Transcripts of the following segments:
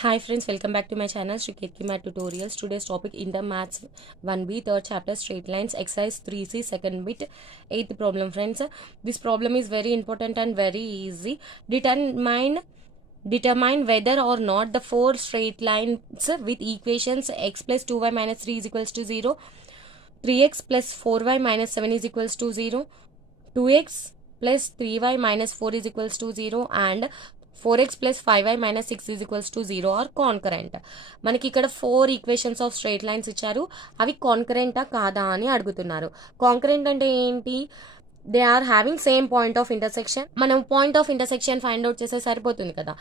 Hi friends, welcome back to my channel Shri Ketki Math Tutorials. Today's topic Inter Maths 1B, third chapter straight lines, exercise 3C, second bit, eighth problem friends. This problem is very important and very easy. Determine whether or not the four straight lines with equations x plus 2y minus 3 is equals to 0, 3x plus 4y minus 7 is equals to 0, 2x plus 3y minus 4 is equals to 0 and 4x plus 5y minus 6 is equals to 0 are concurrent. మనకి ఇక్కడ 4 equations of straight lines ఇచ్చారు. అవి కాన్కరెంటా కాదా అని అడుగుతున్నారు. Concurrent అంటే ఏంటి? They are having same point of intersection. మనం point of intersection find out చేస్తే సరిపోతుంది కదా.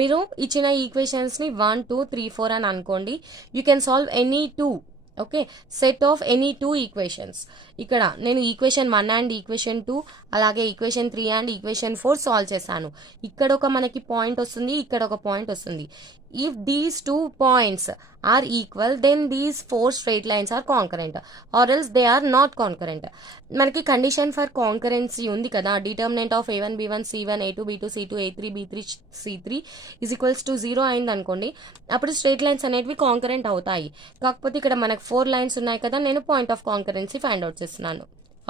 మీరు ఇచ్చిన ఈక్వేషన్స్ని 1, 2, 3, 4 అని అనుకోండి. You can solve any two. Okay, set of any two equations. ఇక్కడ నేను ఈక్వేషన్ 1 అండ్ ఈక్వేషన్ 2 అలాగే ఈక్వేషన్ 3 అండ్ ఈక్వేషన్ 4 సాల్వ్ చేశాను. ఇక్కడ ఒక మనకి పాయింట్ వస్తుంది, ఇక్కడ ఒక పాయింట్ వస్తుంది. If these 2 points are equal then these 4 straight lines are concurrent or else they are not concurrent. మనకి కండిషన్ ఫర్ కాన్కరెన్సీ ఉంది కదా. Determinant of a1 b1 c1 a2 b2 c2 a3 b3 c3 is equals to 0 అయింది అనుకోండి. అప్పుడు straight lines అనేవి concurrent అవుతాయి. కాకపోతే ఇక్కడ మనకు 4 లైన్స్ ఉన్నాయి కదా, నేను point of concurrency find out చేస్తున్నాను.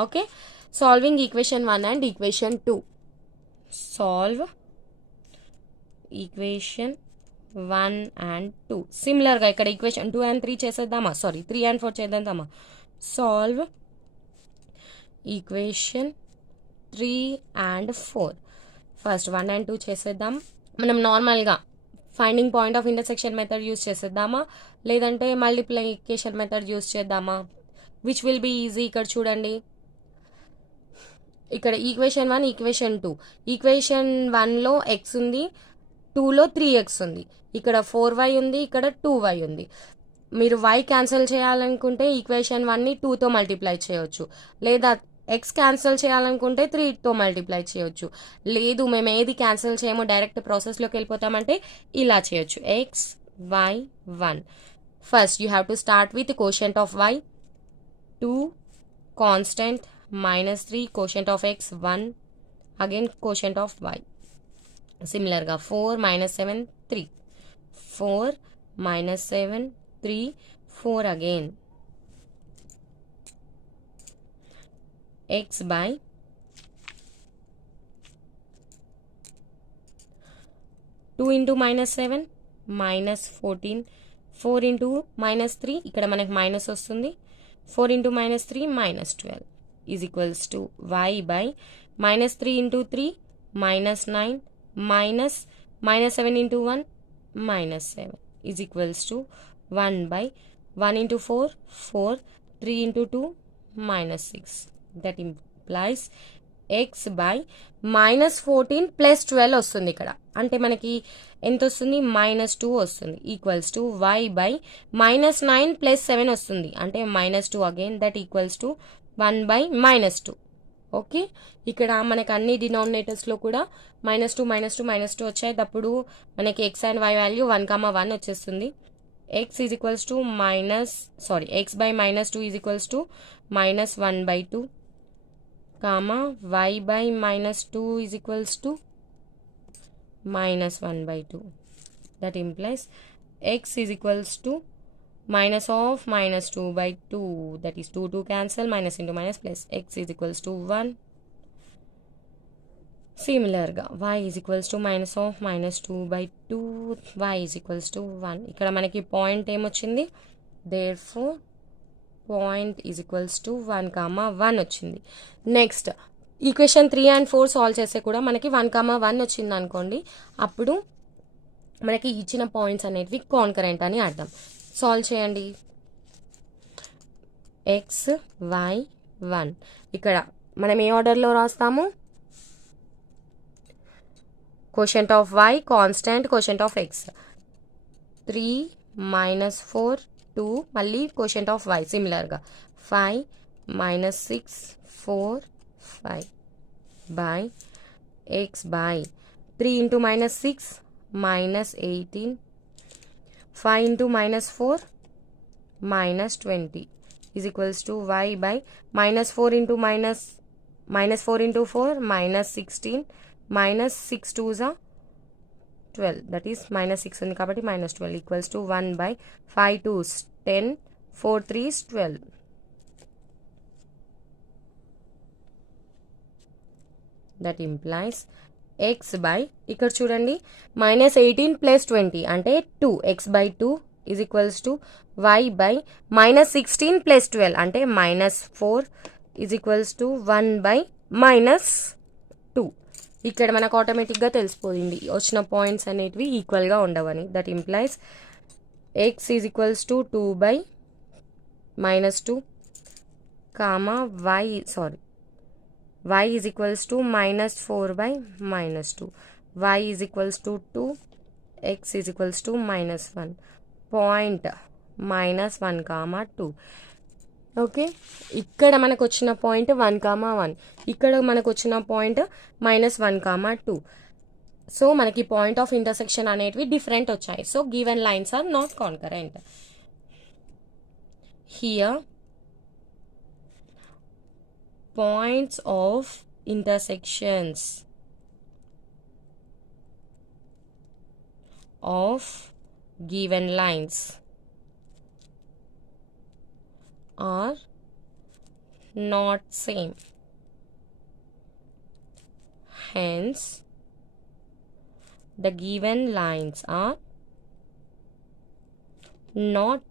Okay, solving equation 1 and equation 2. Solve equation 1 and 2. సిమిలర్గా ఇక్కడ ఈక్వేషన్ 2 and 3 చేసేద్దామా? 3 and 4 చేద్దామా? Solve equation 3 and 4. First 1 and 2 చేసేద్దాం. మనం నార్మల్గా finding point of intersection method use చేసేద్దామా, లేదంటే మల్టిప్లికేషన్ మెథడ్ యూస్ చేద్దామా? Which will be easy? ఇక్కడ చూడండి, ఇక్కడ ఈక్వేషన్ 1 ఈక్వేషన్ 2. ఈక్వేషన్ 1లో ఎక్స్ ఉంది, 2లో 3x ఉంది, ఇక్కడ 4y ఉంది, ఇక్కడ 2y ఉంది. మీరు y క్యాన్సిల్ చేయాలనుకుంటే ఈక్వేషన్ 1ని 2తో మల్టిప్లై చేయొచ్చు, లేదా x క్యాన్సిల్ చేయాలనుకుంటే 3తో మల్టిప్లై చేయొచ్చు. లేదు మేము ఏది క్యాన్సిల్ చేయమో డైరెక్ట్ ప్రాసెస్లోకి వెళ్ళిపోతామంటే ఇలా చేయొచ్చు. x y 1. First you have to start with quotient of y 2, constant -3, quotient of x 1, again quotient of y. సిమిలర్గా 4 - 7 3, 4 - 7 3, 4 again. x by 2 into -7 -14, 4 into -3 ఇక్కడ మనకి మైనస్ వస్తుంది, 4 into -3 -12 is equals to y by -3 into 3 -9 -7 into 1 -7 is equals to 1 by 1 into 4 4, 3 into 2 -6. That implies x by -14 plus 12 వస్తుంది. ఇక్కడ అంటే మనకి ఎంత వస్తుంది? -2 వస్తుంది. Equals to y by -9 plus 7 వస్తుంది, అంటే -2 again. That equals to 1 by -2. Okay, ఇక్కడ మనకు అన్ని డినామినేటర్స్లో కూడా -2 -2 -2 వచ్చాయి. అప్పుడు మనకి ఎక్స్ అండ్ వై వాల్యూ 1, 1 వచ్చేస్తుంది. X is equals to x by -2 is equals to -1/2, comma y by -2 is equals to -1/2. That implies x is equals to minus of -2/2, that is 2 cancel, minus into minus plus, x is equals to 1. సిమిలర్గా y is equals to minus of -2/2, y is equals to 1. ఇక్కడ మనకి point ఏమొచ్చింది? therefore point is equals to 1, 1 వచ్చింది. Next equation 3 and 4 solve చేస్తే కూడా మనకి 1, 1 వచ్చింది అనుకోండి. అప్పుడు మనకి ఇచ్చిన పాయింట్స్ అనేవి కాన్కరెంట్ అని అర్థం. సాల్వ్ చేయండి. x y 1. ఇక్కడ మనం ఏ ఆర్డర్లో రాస్తాము? Quotient of y constant, quotient of x 3 -4 2, మళ్ళీ కోషెంట్ ఆఫ్ y సిమిలర్గా 5 -6 4 5 by x by 3 into -6 -18, 5 into -4 -20 is equals to y by -4 into -4 into 4 -16, -6 2s are 12, that is minus 6 ఉంది కాబట్టి minus 12 equals to 1 by 5 2s 10, 4 3s 12. That implies x by, ఇక్కడ చూడండి minus 18 plus 20 అంటే 2, x by 2 is equals to y by minus 16 plus 12 అంటే minus 4 is equals to 1 by minus 2. ఇక్కడ మనకు ఆటోమేటిక్గా తెలిసిపోయింది వచ్చిన పాయింట్స్ అనేటివి ఈక్వల్గా ఉండవని. That implies X is equals to 2 by minus 2 comma y is equals to minus 4 by minus 2, y is equals to 2, x is equals to minus 1, point minus 1 comma 2. Okay, ఇక్కడ మనకు వచ్చిన పాయింట్ 1, 1, ఇక్కడ మనకు వచ్చిన point -1, 2. So మనకి point of intersection అనేటివి different వచ్చాయి. So given lines are not concurrent. Here points of intersections of given lines are not same. Hence, the given lines are not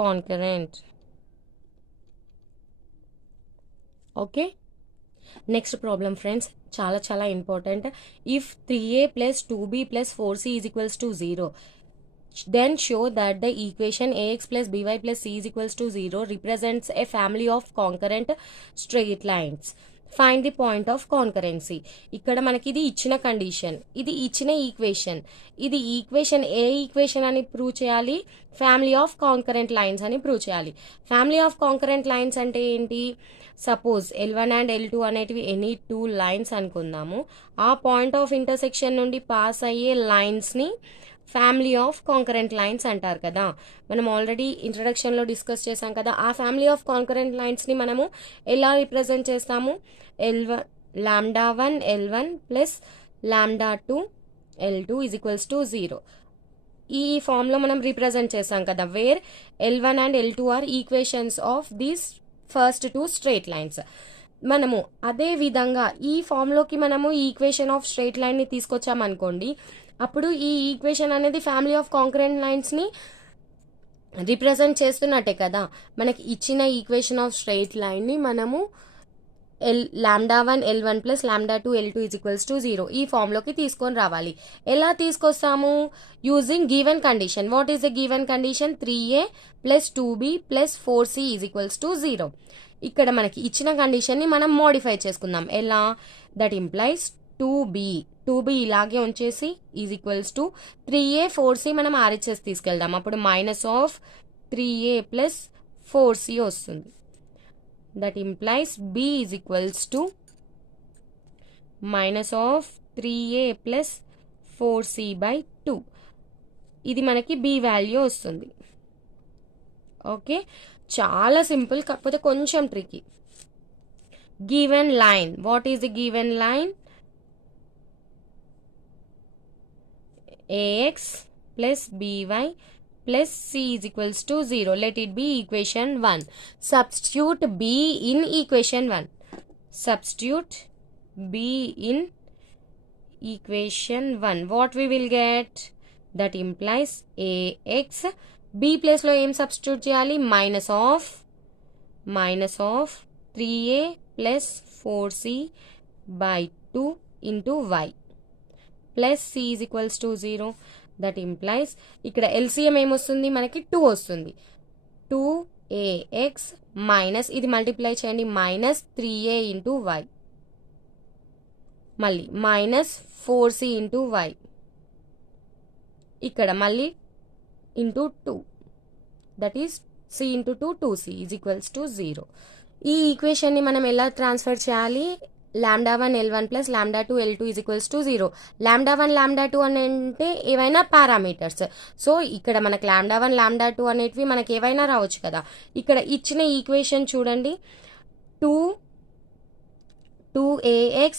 concurrent. Okay. Next problem, friends. చాలా important. If 3a plus 2b plus 4c is equals to 0, then show that the equation ax plus by plus c is equals to 0 represents a family of concurrent straight lines. Find the point of concurrency. ఇక్కడ మనకి ఇది ఇచ్చిన condition, ఇది ఇచ్చిన equation, ఇది equation ఏ equation అని prove చేయాలి, family of concurrent lines అని ప్రూవ్ చేయాలి. ఫ్యామిలీ ఆఫ్ కాంకరెంట్ లైన్స్ అంటే ఏంటి? సపోజ్ L1 అండ్ L2 అనేటివి ఎనీ 2 లైన్స్ అనుకుందాము. ఆ పాయింట్ ఆఫ్ ఇంటర్సెక్షన్ నుండి పాస్ అయ్యే లైన్స్ని ఫ్యామిలీ ఆఫ్ కాంకరెంట్ లైన్స్ అంటారు కదా. మనం ఆల్రెడీ ఇంట్రడక్షన్లో డిస్కస్ చేసాం కదా. ఆ ఫ్యామిలీ ఆఫ్ కాంకరెంట్ లైన్స్ని మనము ఎలా రిప్రజెంట్ చేస్తాము? λ1 L1 plus λ2 L2 is equals to 0. ఈ ఫామ్లో మనం రిప్రజెంట్ చేసాం కదా, where L1 and L2 are equations of these first 2 straight lines. మనము అదే విధంగా ఈ ఫామ్లోకి మనము ఈ ఈక్వేషన్ ఆఫ్ స్ట్రైట్ లైన్ని తీసుకొచ్చామనుకోండి, అప్పుడు ఈ ఈక్వేషన్ అనేది ఫ్యామిలీ ఆఫ్ కాంకరెంట్ లైన్స్ని రిప్రజెంట్ చేస్తున్నట్టే కదా. మనకి ఇచ్చిన ఈక్వేషన్ ఆఫ్ స్ట్రైట్ లైన్ని మనము λ1 L1 plus λ2 L2 is equals to 0 ఈ ఫామ్లోకి తీసుకొని రావాలి. ఎలా తీసుకొస్తాము? Using given condition. What is the given condition? 3a plus 2b plus 4c is equals to 0. ఇక్కడ మనకి ఇచ్చిన కండిషన్ని మనం మోడిఫై చేసుకుందాం. ఎలా? దట్ ఇంప్లైస్ 2b ఇలాగే ఉంచేసి is equals to 3a 4c మనం RHS తీసుకెళ్దాం. అప్పుడు minus of 3a plus 4c వస్తుంది. That implies b is equals to minus of 3a plus 4c by 2. ఇది మనకి b వాల్యూ వస్తుంది. ఓకే, చాలా సింపుల్, కాకపోతే కొంచెం tricky. Given line. What is the given line? ax plus by plus c is equals to 0. Let it be equation 1. Substitute b in equation 1. Substitute b in equation 1. What we will get? That implies ax. b place లో ఏం substitute చేయాలి? Minus of 3a plus 4c by 2 into y plus c is equals to 0. That implies ఇక్కడ LCM ఏమొస్తుంది? మనకి 2 వస్తుంది. 2ax minus ఇది multiply చేయండి, minus 3a into y, మళ్ళీ మైనస్ 4c ఇంటూ y, ఇక్కడ మళ్ళీ into 2, that is c into 2 2c is equals to 0. ఈ ఈక్వేషన్ని మనం ఎలా ట్రాన్స్ఫర్ చేయాలి? λ1 L1 plus λ2 L2 is equals to 0. λ1 λ2 అని అంటే ఏవైనా పారామీటర్స్. సో ఇక్కడ మనకు λ1 λ2 అనేటివి మనకి ఏవైనా రావచ్చు కదా. ఇక్కడ ఇచ్చిన ఈక్వేషన్ చూడండి, 2ax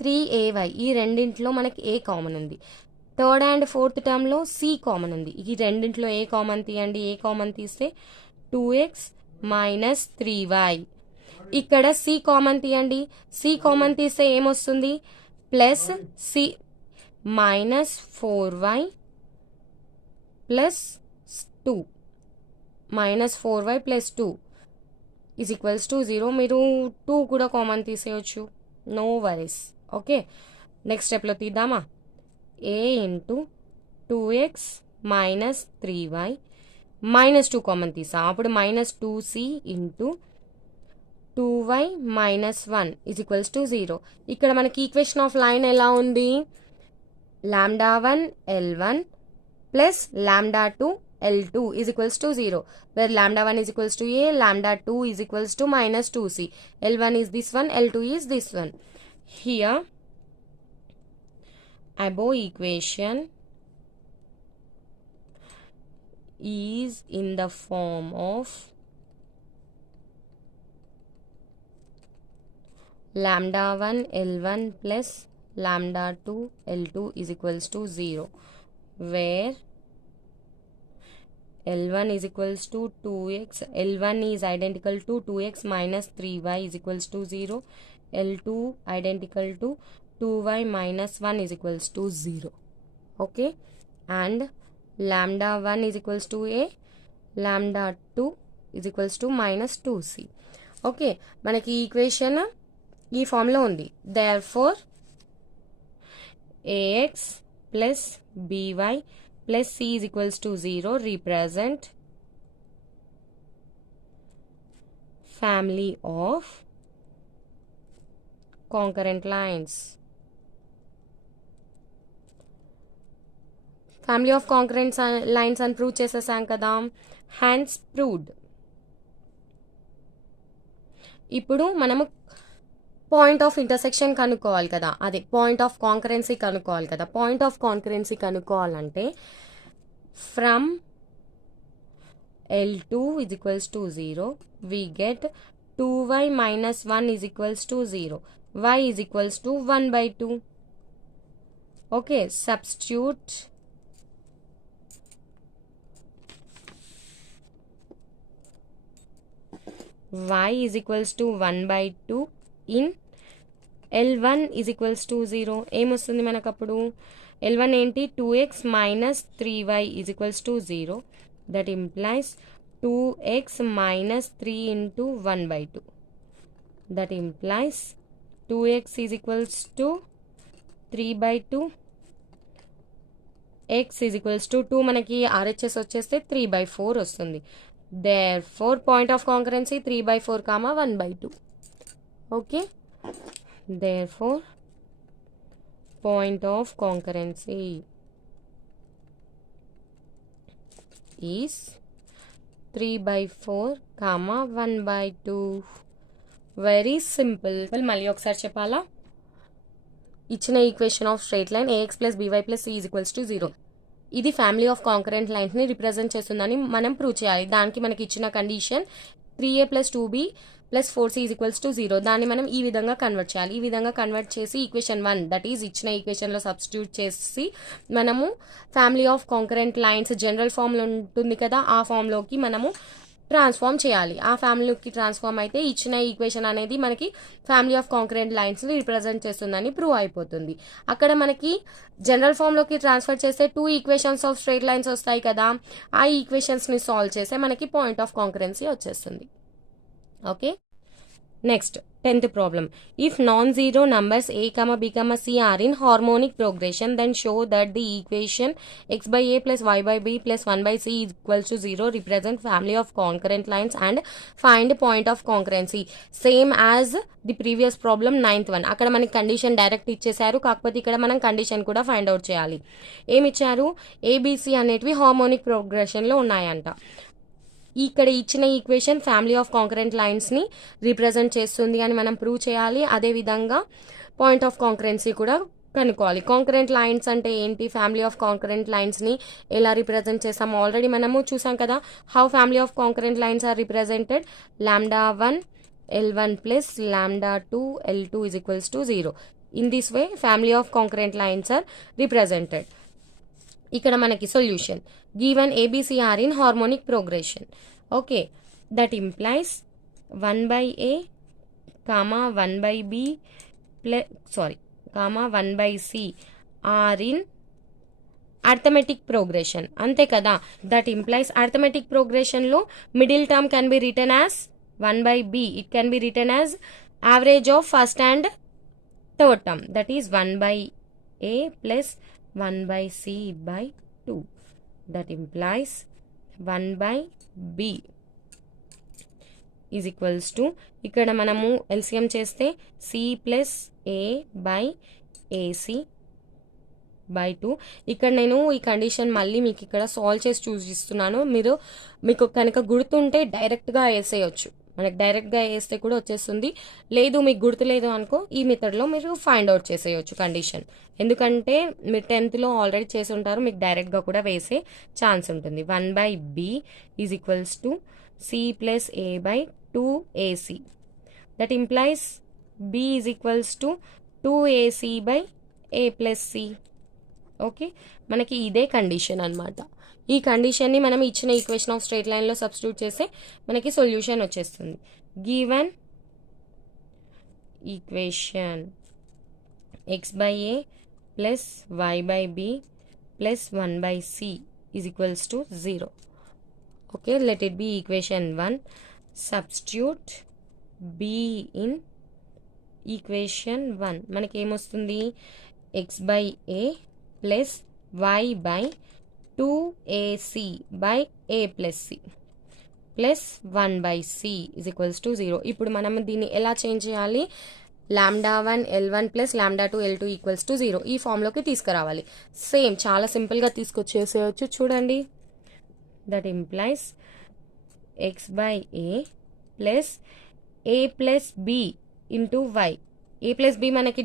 3ay ఈ రెండింటిలో మనకి a కామన్ ఉంది. థర్డ్ అండ్ ఫోర్త్ టర్మ్లో c కామన్ ఉంది. ఈ రెండింటిలో a కామన్ తీయండి. a కామన్ తీస్తే 2x మైనస్ 3y. ఇక్కడ c కామన్ తీయండి. c కామన్ తీస్తే ఏమొస్తుంది? Plus c minus 4y plus 2 minus 4y plus 2 is equals to 0. మీరు 2 కూడా కామన్ తీసేయచ్చు, నో వరీస్. ఓకే, నెక్స్ట్ స్టెప్లో తీద్దామా? a into 2x minus 3y minus 2 common తీసా, అప్పుడు minus 2c into 2y minus 1 is equals to 0. ఇక్కడ మనకి equation of line ఎలా ఉంది? λ1 L1 plus λ2 L2 is equals to 0, where λ1 is equals to a, λ2 is equals to minus 2c. L1 is this one, L2 is this one. Here above equation is in the form of λ1 L1 plus λ2 L2 is equals to 0, where L1 is equals to 2x, L1 is identical to 2x minus 3y is equals to 0, L2 identical to 2y minus 1 is equals to 0. Okay, and λ1 is equals to a, λ2 is equals to minus 2c. Okay, మనకి ఈ equation ఈ ఫామ్లో ఉంది. therefore ax plus by plus c is equals to 0 represent family of concurrent lines. Family of concurrent lines అని prove చేసేసాం కదా, హ్యాన్స్ proved. ఇప్పుడు మనము పాయింట్ ఆఫ్ ఇంటర్సెక్షన్ కనుక్కోవాలి కదా, అదే పాయింట్ ఆఫ్ కాంకరెన్సీ కనుక్కోవాలి కదా. పాయింట్ ఆఫ్ కాంకరెన్సీ కనుక్కోవాలంటే from L2 is equals to 0 we get 2y minus 1 is equals to 0, y is equals to 1 by 2. Okay, substitute y is equals to 1 by 2 in L1 is equals to 0. ఏమొస్తుంది మనకప్పుడు? L1 ఏంటి? 2x minus 3y is equals to 0. That implies 2x minus 3 into 1 by 2. That implies 2x is equals to 3 by 2. x is equals to 2, మనకి RHS వచ్చేస్తే 3 by 4 వస్తుంది. Therefore point of concurrency 3 by 4 comma 1 by 2. Okay, therefore point of concurrency is 3 by 4 comma 1 by 2. Very simple. మళ్ళీ ఒకసారి చెప్పాలా? ఇచ్చిన equation of straight line ax plus by plus c is equals to 0. ఇది family of concurrent లైన్స్ని represent చేస్తుందని మనం prove చేయాలి. దానికి మనకి ఇచ్చిన condition 3a plus 2b plus 4c is equals to 0. దాన్ని మనం ఈ విధంగా కన్వర్ట్ చేయాలి. ఈ విధంగా కన్వర్ట్ చేసి ఈక్వేషన్ 1 దట్ ఈజ్ ఇచ్చిన ఈక్వేషన్లో సబ్స్టిట్యూట్ చేసి మనము family of concurrent lines general ఫామ్లో ఉంటుంది కదా, ఆ ఫామ్లోకి మనము ట్రాన్స్ఫార్మ్ చేయాలి. ఆ ఫ్యామిలీకి ట్రాన్స్ఫార్మ్ అయితే ఇచ్చిన ఈక్వేషన్ అనేది మనకి ఫ్యామిలీ ఆఫ్ కాంకరెంట్ లైన్స్ని రిప్రజెంట్ చేస్తుందని ప్రూవ్ అయిపోతుంది. అక్కడ మనకి జనరల్ ఫామ్లోకి ట్రాన్స్ఫర్ చేస్తే 2 ఈక్వేషన్స్ ఆఫ్ స్ట్రైట్ లైన్స్ వస్తాయి కదా, ఆ ఈక్వేషన్స్ని సాల్వ్ చేస్తే మనకి పాయింట్ ఆఫ్ కాంకరెన్సీ వచ్చేస్తుంది. Okay, next 10th problem. If non-zero numbers a, b, c are in harmonic progression, then show that the equation x by a plus y by b plus 1 by c is equals to 0 represent family of concurrent lines and find point of concurrency. Same as the previous problem 9th one. అక్కడ మనకి condition direct ఇచ్చేసారు, కాకపోతే ఇక్కడ మనం condition కూడా find out చేయాలి. ఏమి ఇచ్చారు? ఏబిసి అనేటివి హార్మోనిక్ ప్రోగ్రెషన్లో ఉన్నాయంట. ఇక్కడ ఇచ్చిన ఈక్వేషన్ ఫ్యామిలీ ఆఫ్ కాంకరెంట్ లైన్స్ని రిప్రజెంట్ చేస్తుంది అని మనం ప్రూవ్ చేయాలి. అదేవిధంగా పాయింట్ ఆఫ్ కాంకరెన్సీ కూడా కనుక్కోవాలి. కాంకరెంట్ లైన్స్ అంటే ఏంటి, ఫ్యామిలీ ఆఫ్ కాంకరెంట్ లైన్స్ని ఎలా రిప్రజెంట్ చేస్తాం ఆల్రెడీ మనము చూసాం కదా. How family of concurrent lines are represented? λ1 L1 plus λ2 L2 is equals to 0. In this way family of concurrent lines are represented. ఇక్కడ మనకి solution given a b c are in harmonic progression. Okay, that implies 1/a, 1/b comma 1/c are in arithmetic progression. అంతే కదా, that implies అర్థమెటిక్ ప్రోగ్రెషన్లో middle term can be written as 1/b. It can be written as average of first and third term, that is 1/a plus 1/c/2. That implies 1/b is equals to, ఇక్కడ మనము LCM చేస్తే c plus a/ac/2. ఇక్కడ నేను ఈ condition మళ్ళీ మీకు ఇక్కడ solve చేసి చూపిస్తున్నాను. మీకు కనుక గుర్తుంటే డైరెక్ట్గా వేసేయచ్చు, మనకి డైరెక్ట్గా వేస్తే కూడా వచ్చేస్తుంది. లేదు మీకు గుర్తులేదు అనుకో, ఈ మెథడ్లో మీరు ఫైండ్ అవుట్ చేసేయచ్చు కండిషన్. ఎందుకంటే మీరు 10th ఆల్రెడీ చేసి ఉంటారు, మీకు డైరెక్ట్గా కూడా వేసే ఛాన్స్ ఉంటుంది. 1/b is equals to c plus a/2ac. That implies b is equals to 2ac/a plus c. Okay, మనకి ఇదే కండిషన్ అనమాట. ఈ కండిషన్ని మనం ఇచ్చిన ఈక్వేషన్ ఆఫ్ స్ట్రైట్ లైన్లో సబ్స్టిట్యూట్ చేస్తే మనకి సొల్యూషన్ వచ్చేస్తుంది. Given equation x/a plus y/b plus 1/c is equals to 0. Okay, let it be equation 1. Substitute b in equation 1. మనకి ఏమొస్తుంది, x/a plus y/2ac/a plus c plus 1/c is equals to 0. ఇప్పుడు మనం దీన్ని ఎలా change చేయాలి, λ1 L1 plus λ2 L2 equals to 0 ఈ ఫామ్లోకి తీసుకురావాలి. Same చాలా సింపుల్గా తీసుకొచ్చేసేయచ్చు చూడండి. That implies x/a plus a plus b into y. a plus b మనకి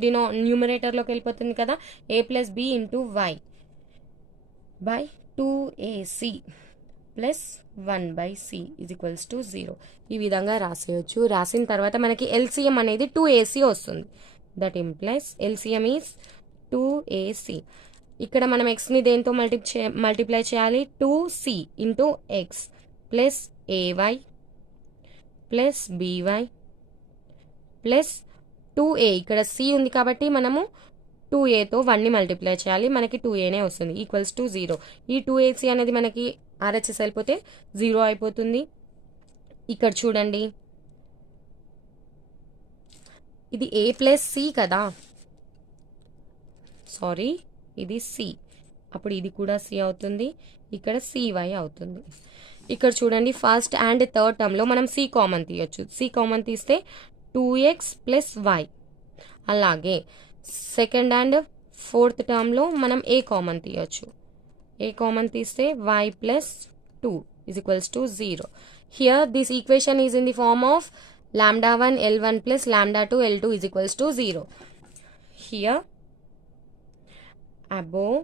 న్యూమరేటర్లోకి వెళ్ళిపోతుంది కదా, a plus b into y by 2ac plus 1/c is equals to 0. ఈ విధంగా రాసేయచ్చు. రాసిన తర్వాత మనకి ఎల్సిఎం అనేది 2ac వస్తుంది. That implies LCM is 2ac. ఇక్కడ మనం ఎక్స్ని దేంతో మల్టిప్లై చేయాలి, 2c into X plus ay plus by plus 2a. ఇక్కడ c ఉంది కాబట్టి మనము 2aతో 1ని మల్టిప్లై చేయాలి, మనకి 2aనే వస్తుంది, ఈక్వల్స్ టు 0. ఈ 2ac అనేది మనకి RHS వెళ్ళిపోతే 0 అయిపోతుంది. ఇక్కడ చూడండి, ఇది a ప్లస్ c కదా, సారీ ఇది c, అప్పుడు ఇది కూడా c అవుతుంది, ఇక్కడ cy అవుతుంది. ఇక్కడ చూడండి, ఫస్ట్ అండ్ థర్డ్ టర్మ్లో మనం c కామన్ తీయచ్చు. c కామన్ తీస్తే 2x ప్లస్ y. అలాగే సెకండ్ అండ్ ఫోర్త్ టర్మ్లో మనం a కామన్ తీయచ్చు. a కామన్ తీస్తే y plus 2 is equals to 0. Here this equation is in the form of λ1 L1 plus λ2 L2 is equals to 0. Here above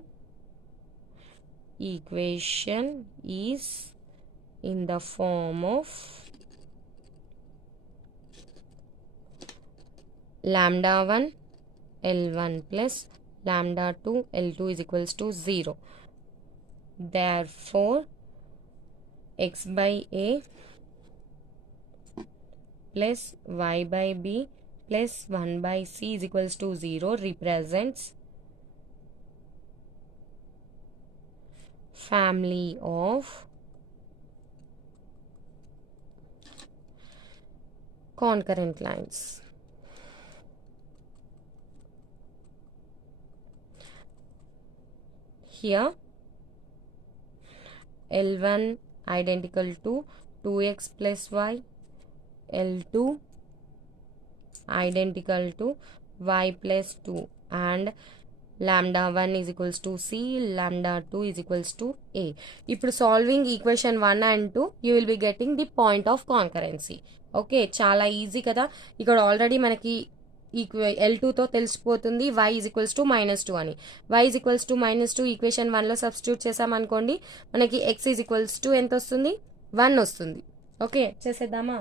equation is in the form of λ1 L1 plus λ2 L2 is equals to 0. Therefore x/a plus y/b plus 1/c is equals to 0 represents family of concurrent lines. Here L1 identical to 2x plus y, L2 identical to y plus 2 and λ1 is equals to c, λ2 is equals to a. ఇప్పుడు solving equation 1 and 2 you will be getting the point of concurrency. Okay, చాలా easy కదా. ఇక్కడ already మనకి L2తో తెలిసిపోతుంది y is equals to -2 అని. y is equals to -2 equation 1లో substitute చేసామనుకోండి, మనకి x is equals to ఎంత వస్తుంది, 1 వస్తుంది. ఓకే, చేసేద్దామా.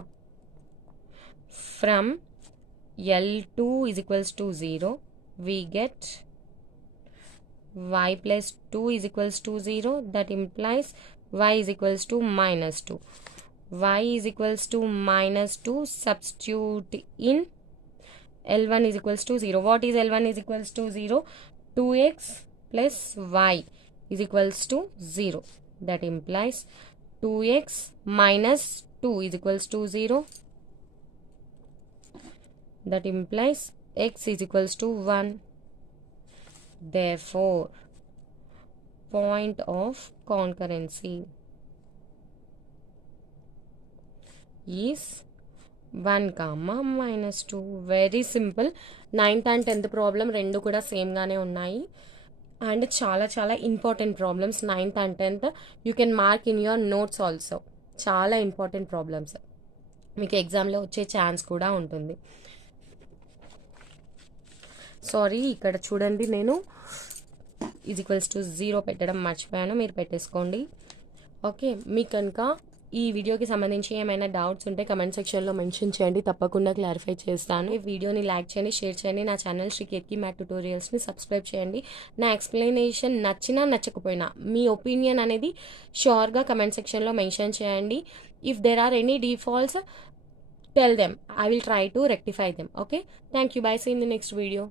From L2 is equals to 0 we get y plus 2 is equals to 0. That implies y is equals to minus 2. Y is equals to minus 2. Substitute in L1 is equals to 0. What is L1 is equals to 0? 2x plus y is equals to 0. That implies 2x minus 2 is equals to 0. That implies x is equals to 1. Therefore, point of concurrency is 1, minus 2. Very simple. 9th and 10th problem రెండు కూడా సేమ్గానే ఉన్నాయి and చాలా చాలా important problems 9th and 10th. You can mark in your notes also. చాలా important problems, మీకు ఎగ్జామ్లో వచ్చే chance కూడా ఉంటుంది. సారీ, ఇక్కడ చూడండి, నేను ఈజ్ ఈక్వల్స్ టు 0 పెట్టడం మర్చిపోయాను, మీరు పెట్టేసుకోండి. ఓకే, మీకు కనుక ఈ వీడియోకి సంబంధించి ఏమైనా డౌట్స్ ఉంటే కమెంట్ సెక్షన్లో మెన్షన్ చేయండి, తప్పకుండా క్లారిఫై చేస్తాను. ఈ వీడియోని లైక్ చేయండి, షేర్ చేయండి. నా ఛానల్ శ్రీ కేత్కి మ్యాథ్ ట్యుటోరియల్స్ని సబ్స్క్రైబ్ చేయండి. నా ఎక్స్ప్లెనేషన్ నచ్చినా నచ్చకపోయినా మీ ఒపీనియన్ అనేది షూర్గా కమెంట్ సెక్షన్లో మెన్షన్ చేయండి. If there or any defaults, tell them. I will try to rectify them. Okay, thank you. Bye. See you in the next video.